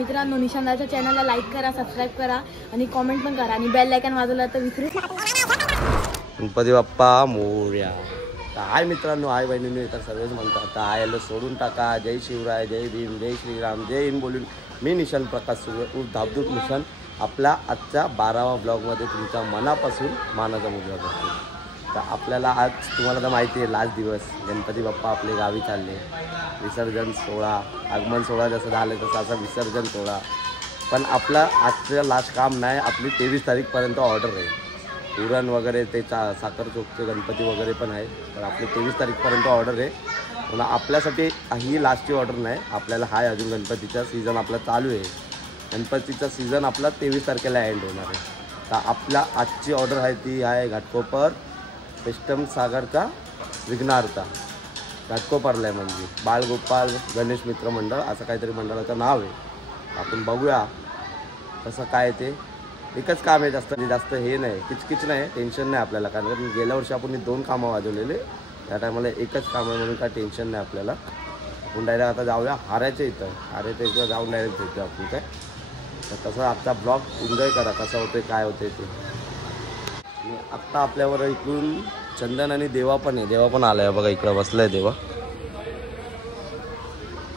मित्रांनो निशांदाच्या चॅनलला लाईक करा, सबस्क्राईब करा आणि कमेंट पण करा आणि बेल आयकॉन वाजवला तर विसरू गणपती बाप्पा मोरया. हाय मित्रांनो, हाय बहिणींनो, इतर सर्वच म्हणतात हाय हॅलो सोडून टाका. जय शिवराय, जय भीम, जय श्रीराम, जय हिंद बोलून मी निशांत प्रकाश सूर्य उर्फ धाबधूक निशांत आपल्या आजच्या 12वा ब्लॉगमध्ये तुमच्या मनापासून मानाचा मुलगा करतो. तर आपल्याला आज तुम्हाला तर माहिती आहे लास्ट दिवस गणपती बाप्पा आपले गावी चालले. विसर्जन सोहळा, आगमन सोहळा जसं झालं तसं असा विसर्जन सोहळा. पण आपला आजचं लास्ट काम नाही, आपली 23 तारीखपर्यंत ऑर्डर आहे. पुरण वगैरे ते साखर चौकचे गणपती वगैरे पण आहे. तर आपली 23 तारीखपर्यंत ऑर्डर आहे. पण आपल्यासाठी ही लास्टची ऑर्डर नाही, आपल्याला हाय अजून गणपतीचा सीझन आपला चालू आहे. गणपतीचा सीझन आपला 23 तारखेला एंड होणार आहे. तर आपल्या आजची ऑर्डर आहे ती आहे घाटकोपर पेस्टम सागरचा विघ्नार्था. घाटकोपरला आहे म्हणजे बाळगोपाल गणेश मित्र मंडळ असं काहीतरी मंडळाचं नाव आहे. आपण बघूया कसं काय ते. एकच काम आहे, जास्त हे नाही, किचकिच नाही, टेन्शन नाही आपल्याला. कारण गेल्या वर्षी आपण 2 कामं वाजवलेले, त्या टायमाला एकच काम आहे म्हणून काय टेन्शन नाही आपल्याला. आपण डायरेक्ट आता जाऊया हाऱ्याच्या इथं जाऊन डायरेक्ट भेटूया आपण काय. तर तसं आजचा ब्लॉग एन्जॉय करा, कसं होतं काय होतं ते. आणि आत्ता आपल्यावर इकडून चंदन आणि देवा पण आहे. देवा पण आला आहे बघा, इकडं बसलं आहे देवा.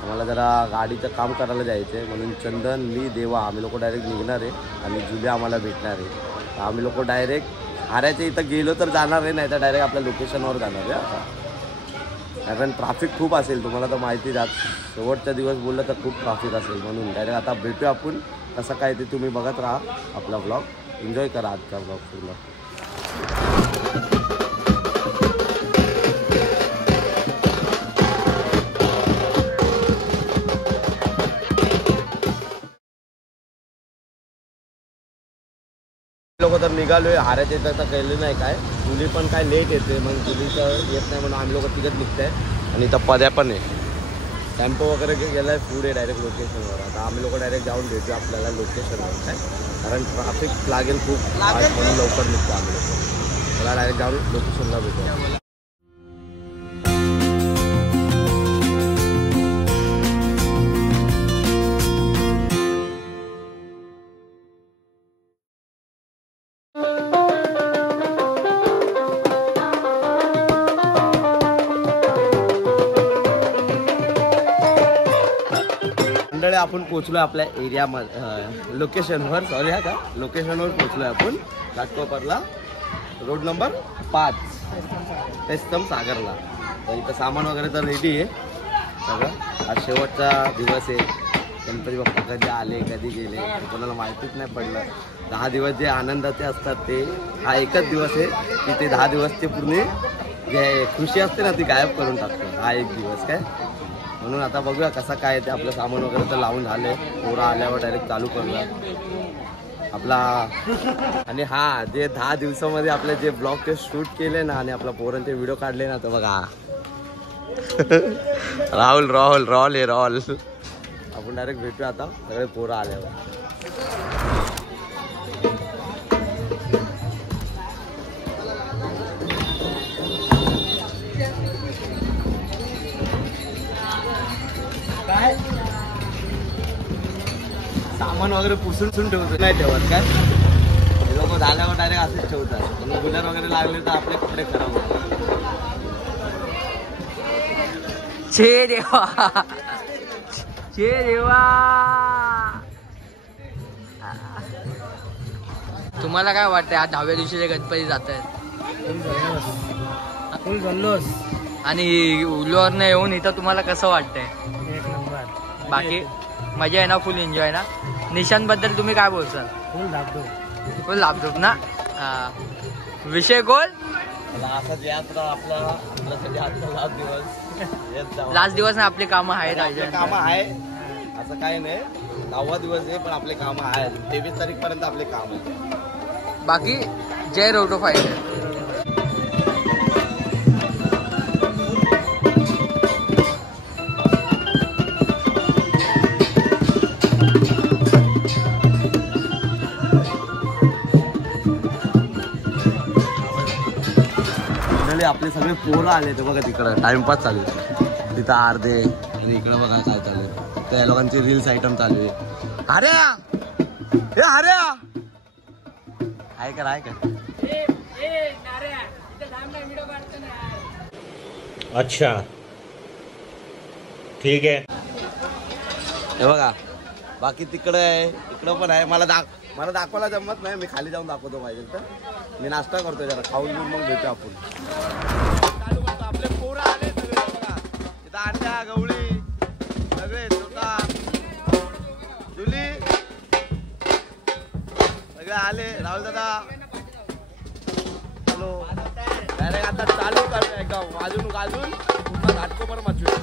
आम्हाला जरा गाडीचं काम करायला जायचं आहे म्हणून चंदन, मी, देवा आम्ही लोक डायरेक्ट निघणार आहे आणि जुल्या आम्हाला भेटणार आहे. तर आम्ही लोक डायरेक्ट हाऱ्याच्या इथं गेलो तर जाणार आहे, नाही तर डायरेक्ट आपल्या लोकेशनवर जाणार आहे आता. कारण ट्रॅफिक खूप असेल, तुम्हाला तर माहिती आहे. शेवटचा दिवस बोललं तर खूप ट्रॅफिक असेल म्हणून डायरेक्ट आता भेटूया आपण. कसं काय ते तुम्ही बघत राहा आपला ब्लॉग, एन्जॉय करा आजचा ब्लॉग पूर्ण. लोक तर निघालोय हाऱ्याच्या इथं. तर केलं नाही काय, जुली पण काय लेट येते, मग जुलीचं येत नाही म्हणून आम्ही लोक तिघत निघत आहे. आणि इथं पद्या पण आहे, टेम्पो वगैरे गेला आहे, पुढे डायरेक्ट लोकेशनवर. आता आम्ही लोक डायरेक्ट जाऊन भेटू आपल्याला लोकेशनवर काय, कारण ट्रॅफिक लागेल खूप म्हणून लवकर निघतो आम्ही लोक. मला डायरेक्ट जाऊन लोकेशनला भेटू. आपण पोचलोय आपल्या एरियामध्ये, लोकेशनवर. सॉरी हा का, लोकेशनवर पोचलोय आपण घाटकोपरला, रोड नंबर 5 पेस्टम सागरला. तर इथं सामान वगैरे तर रेडी आहे सगळं. आज शेवटचा दिवस आहे. गणपती बाप्पा कधी आले कधी गेले कोणाला माहितीच नाही पडलं. 10 दिवस जे आनंदाचे असतात ते हा एकच दिवस आहे की ते 10 दिवसचे पूर्ण जे खुशी असते ना ती गायब करून टाकतो हा एक दिवस काय. म्हणून आता बघूया कसं काय ते. आपलं सामान वगैरे तर लावून झाले, पोरा आल्यावर डायरेक्ट चालू करूया आपला. आणि हा जे 10 दिवसामध्ये आपले जे ब्लॉग ते शूट केले ना आणि आपला पोरांचे व्हिडिओ काढले ना, तर बघा राहुल हे राहुल. आपण डायरेक्ट भेटूया आता सगळे पोरं आल्यावर. काय सामान वगैरे पुसून ठेवतो नाही ठेवत काय, लोक झाल्यावर डायरेक्ट असेच ठेवतात. आणि गुलर वगैरे लागले तर आपले कपडे खराब होतात. छे देवा तुम्हाला काय वाटतंय आज 10व्या दिवशी गणपती जात आहेत? फुल जल्लोष. आणि उल्हारनं येऊन इथं तुम्हाला कसं वाटतंय? एक नंबर. बाकी मजा आहे ना, फुल एन्जॉय ना? निशांत बद्दल तुम्ही काय बोलसाल? फुल लाभधूप ना. विषय गोल असाच यात्रा आपल्यासाठी आजचा लास्ट दिवस ना. आपली कामं आहेत, कामं आहे असं काही नाही. 10वा दिवस आहे पण आपले कामं आहेत. 23 तारीखपर्यंत आपले काम आहे. बाकी जय रोटो फायटर. आपले सगळे पोरं आले तर बघा तिकडं टाइमपास चालू आहे. तिथं अर्धे आणि इकडं बघा काय चालू आहे. त्या लोकांची रील्स आयटम चालू आहे. अरे हे अरे आहे का आहे का अच्छा ठीक आहे. हे बघा बाकी तिकडे आहे इकडं पण आहे. मला दाखवायला जमत नाही. मी खाली जाऊन दाखवतो पाहिजे तर. मी नाश्ता करतोय जरा खाऊन घेऊन मग भेटू आपण. चालू करतो. आपले पोरं आले सगळे बघा. इथं अंड्या गवळी सगळे चोका जुली सगळे आले. राहुल दादा हॅलो. डायरेक्ट आता चालू करतो एकदम वाजून पूर्ण घाटको पण माचू.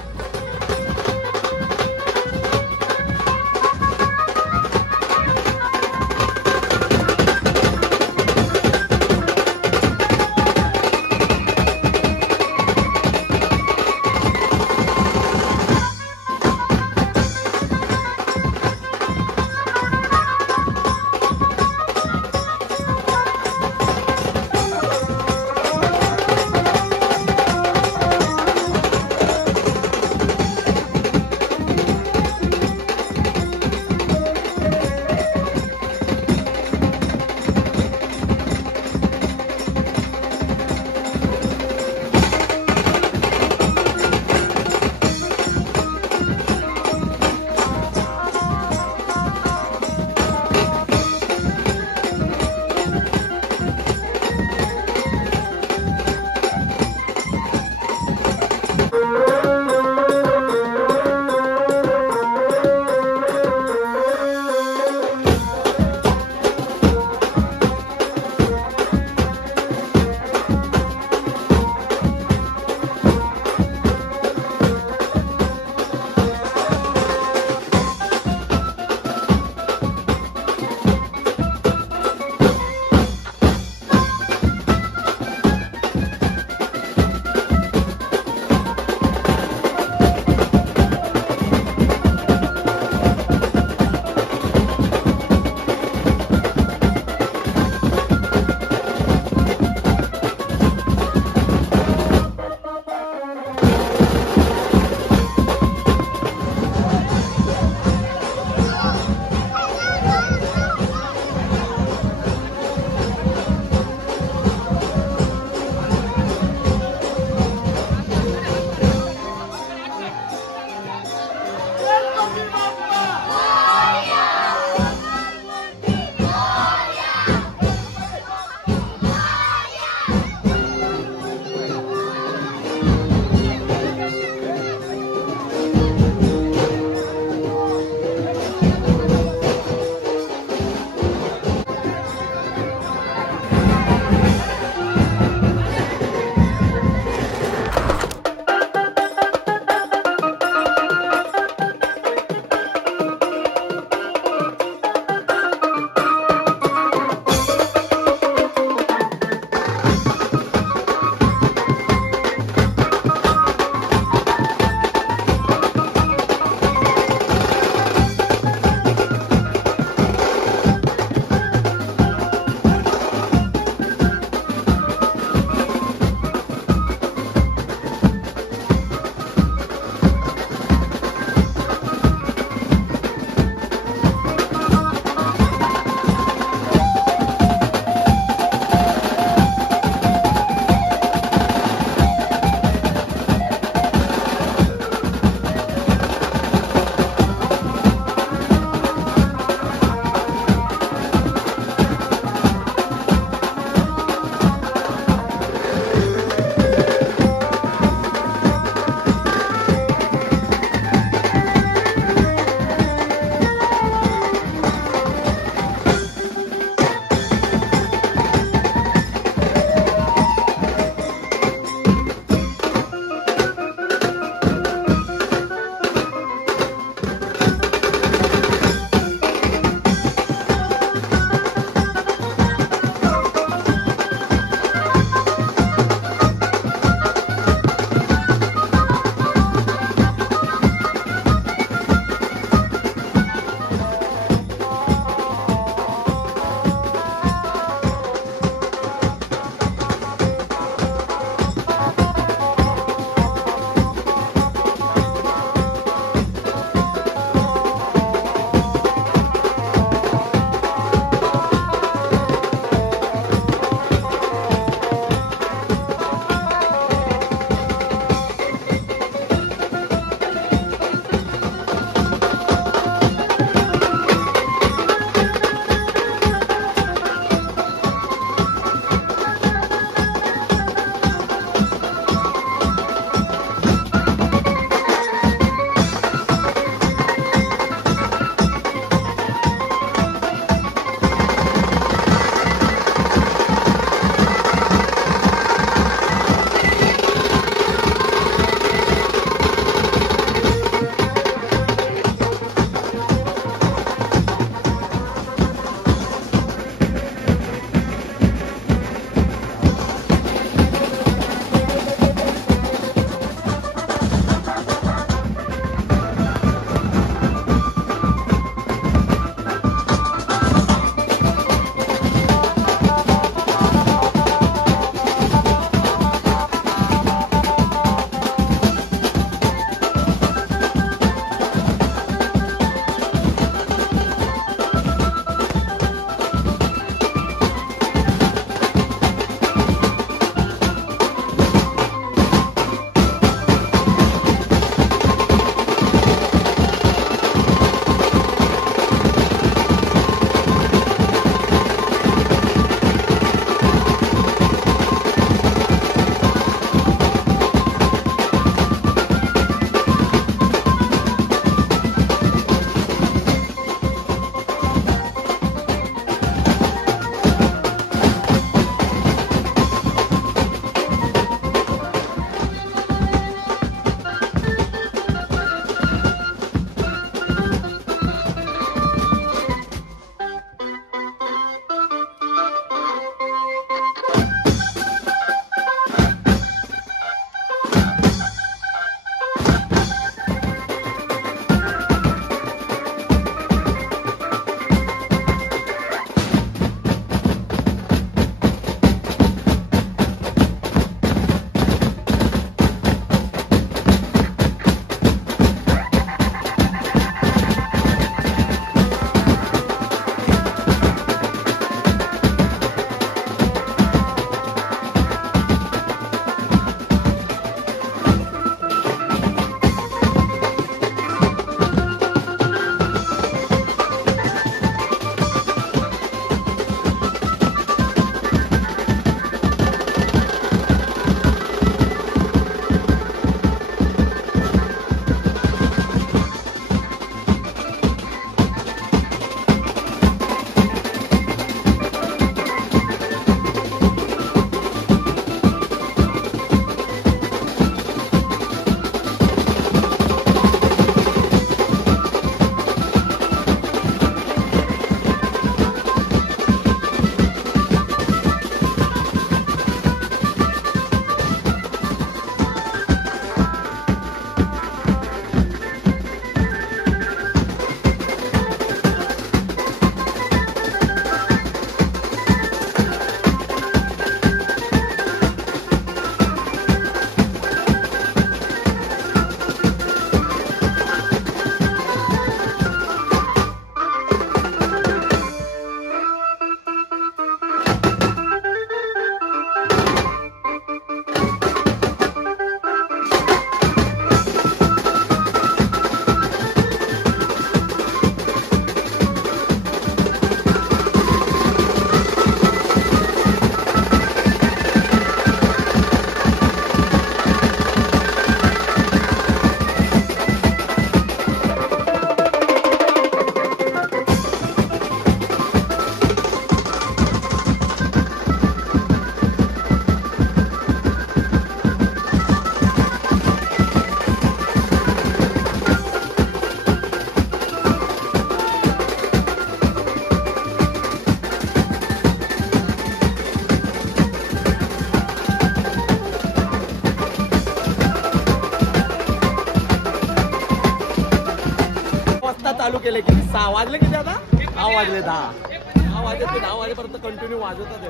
6 वाजले किती आता 10 वाजले 10 वाजले ते 10 वाजेपर्यंत कंटिन्यू वाजवतात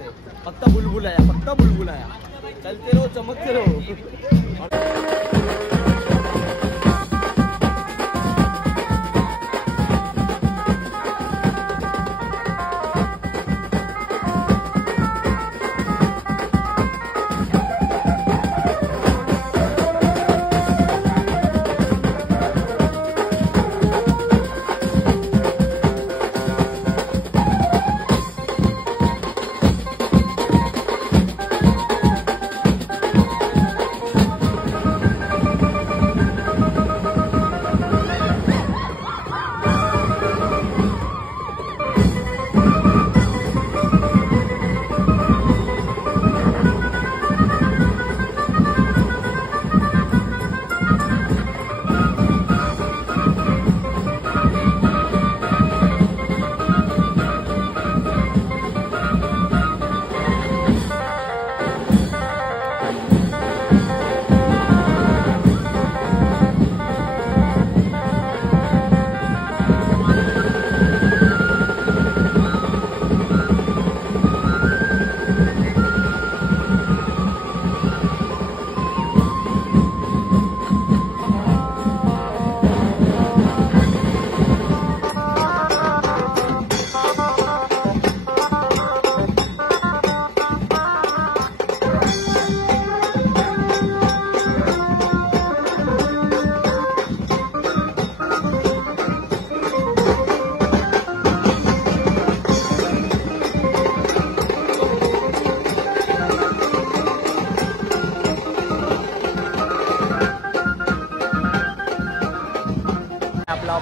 आहे फक्त बुलबुल आहे चलते रहो चमकते रहो.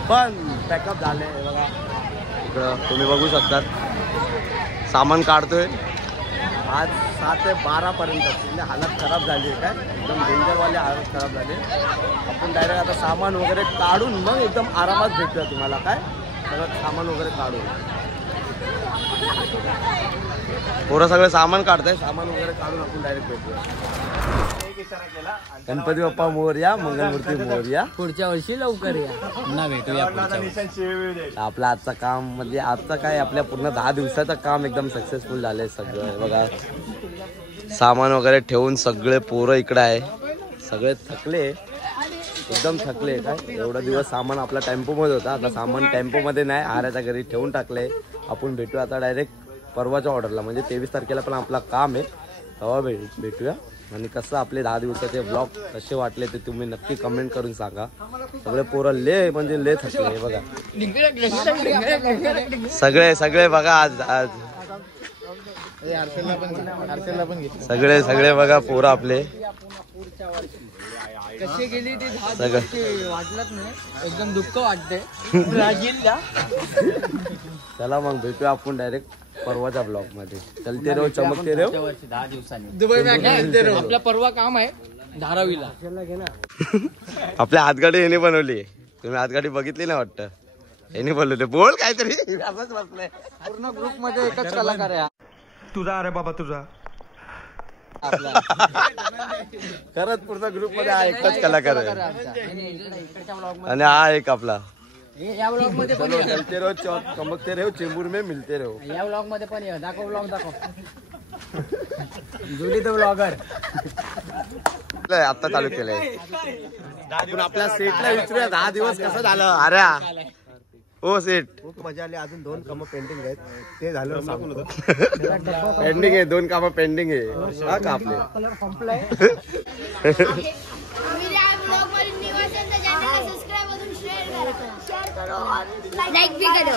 पण पॅकअप झाले बघा इकडं तुम्ही बघू शकतात सामान काढतोय आज 7 ते 12 पर्यंत म्हणजे हालत खराब झाली आहे काय एकदम डेंजरवाले हालत खराब झाली. आपण डायरेक्ट आता सामान वगैरे काढून मग एकदम आरामात भेटूया तुम्हाला काय सगळं सामान वगैरे काढून पोरं सगळं सामान काढतंय सामान वगैरे काढून आपण डायरेक्ट भेटूया. गणपती बाप्पा मोरया मंगलमूर्ती मोरया पुढच्या वर्षी लवकर या पुन्हा भेटूया. आपलं आजचं काम म्हणजे आजचं काय आपल्या पूर्ण 10 दिवसाचं काम एकदम सक्सेसफुल झालंय सगळं बघा. सामान वगैरे ठेवून सगळे पोरं इकडे आहे सगळे थकले एकदम थकले काय एवढा दिवस सामान आपला टेम्पोमध्ये होता आता सामान टेम्पोमध्ये नाही आऱ्याच्या घरी ठेवून टाकले. आपण भेटूया आता डायरेक्ट परवाच्या ऑर्डरला म्हणजे 23 तारखेला पण आपला काम आहे तेव्हा भेटूया. आणि कसं आपले 10 दिवसाचे ब्लॉग कसे वाटले ते तुम्ही नक्की कमेंट करून सांगा. सगळे पोरं ले थकले बघा सगळे बघा आज सगळे बघा पोरं आपले कशी गेली ती सगळं वाटलंच नाही एकदम दुःख वाटते. चला मग भेटूया आपण डायरेक्ट परवाच्या ब्लॉग मध्ये. चलते रहो चमकते रहो 10 दिवसांनी आपला परवा काम आहे धारावीला. आपल्या हातगाडी याने बनवली तुम्ही हातगाडी बघितली ना वाटतं याने बनवले बोल काहीतरी बसले पूर्ण ग्रुप मध्ये एकच कलाकार आहे तुझा अरे बाबा तुझा खरंच पूर्ण ग्रुप मध्ये हा एकच कलाकार आहे आणि हा एक आपला या ब्लॉग मध्ये पण चलते रहो चमकते रहो चेंबूर में मिलते रहो. या ब्लॉग मध्ये पण ये दाखव ब्लॉग दाखव जुली तो ब्लॉगर आता चालू केलंय. आपण आपल्या सेटला विचारूया 10 दिवस कसं झालं. अरे हो सेट खूप मजा आली. अजून 2 कामं पेंडिंग आहेत ते झालं पेंडिंग आहे 2 कामं पेंडिंग आहे हा का आपले लाईक भी करो.